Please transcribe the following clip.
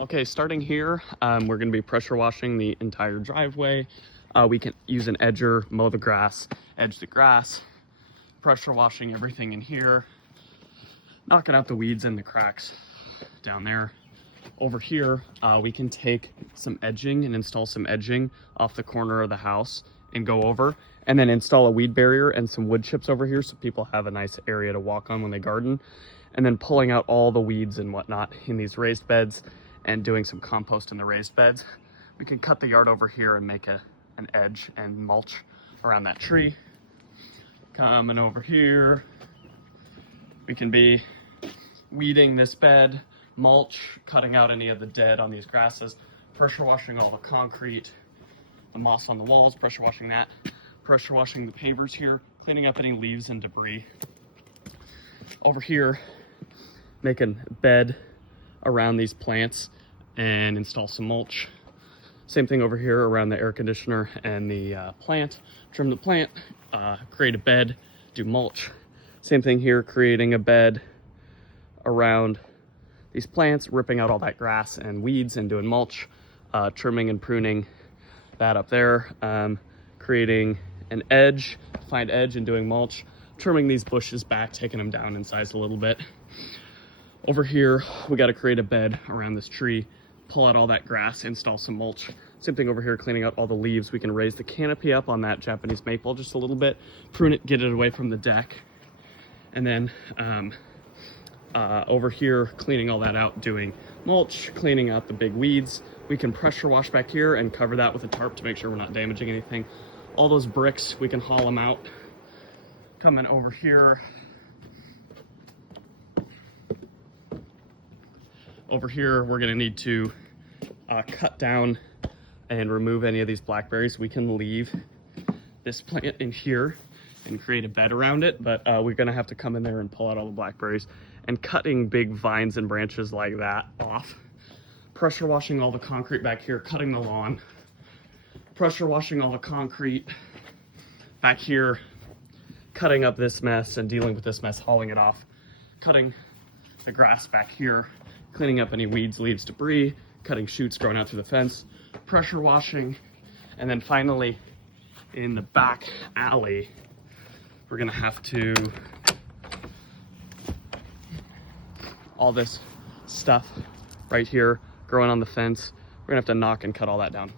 Okay, starting here, we're going to be pressure washing the entire driveway. We can use an edger, mow the grass, edge the grass, pressure washing everything in here, knocking out the weeds and the cracks down there. Over here, we can take some edging and install some edging off the corner of the house and go over, and then install a weed barrier and some wood chips over here so people have a nice area to walk on when they garden. And then pulling out all the weeds and whatnot in these raised beds and doing some compost in the raised beds. We can cut the yard over here and make an edge and mulch around that tree. Coming over here, we can be weeding this bed, mulch, cutting out any of the dead on these grasses, pressure washing all the concrete, the moss on the walls, pressure washing that, pressure washing the pavers here, cleaning up any leaves and debris. Over here, making a bed around these plants and install some mulch. Same thing over here around the air conditioner and the plant. Trim the plant, create a bed, do mulch. Same thing here, creating a bed around these plants, ripping out all that grass and weeds and doing mulch, trimming and pruning that up there, creating an edge, find edge and doing mulch, trimming these bushes back, taking them down in size a little bit. Over here, we got to create a bed around this tree, pull out all that grass, install some mulch. Same thing over here, cleaning out all the leaves. We can raise the canopy up on that Japanese maple just a little bit, prune it, get it away from the deck. And then over here, cleaning all that out, doing mulch, cleaning out the big weeds. We can pressure wash back here and cover that with a tarp to make sure we're not damaging anything. All those bricks, we can haul them out. Coming over here. Over here, we're gonna need to cut down and remove any of these blackberries. We can leave this plant in here and create a bed around it, but we're gonna have to come in there and pull out all the blackberries, and cutting big vines and branches like that off. Pressure washing all the concrete back here, cutting the lawn. Pressure washing all the concrete back here, cutting up this mess and dealing with this mess, hauling it off. Cutting the grass back here, cleaning up any weeds, leaves, debris, cutting shoots growing out through the fence, pressure washing, and then finally in the back alley, we're gonna have to, all this stuff right here growing on the fence, we're gonna have to knock and cut all that down.